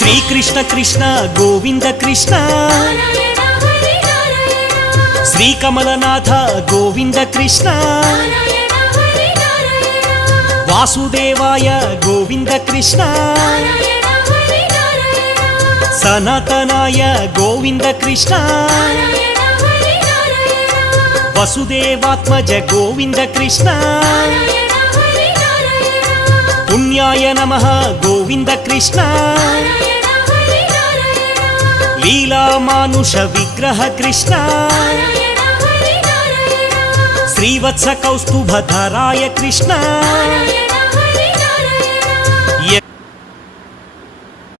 శ్రీకృష్ణ కృష్ణ గోవింద కృష్ణ శ్రీకమలనాథ గోవింద కృష్ణ వాసుదేవాయ గోవింద కృష్ణ సనాతనాయ గోవింద కృష్ణ వసుదేవాత్మజ గోవింద కృష్ణ పుణ్యాయ నమః గోవింద కృష్ణ లీలామానుష విగ్రహ కృష్ణ శ్రీవత్స కౌస్తుభధరాయ కృష్ణ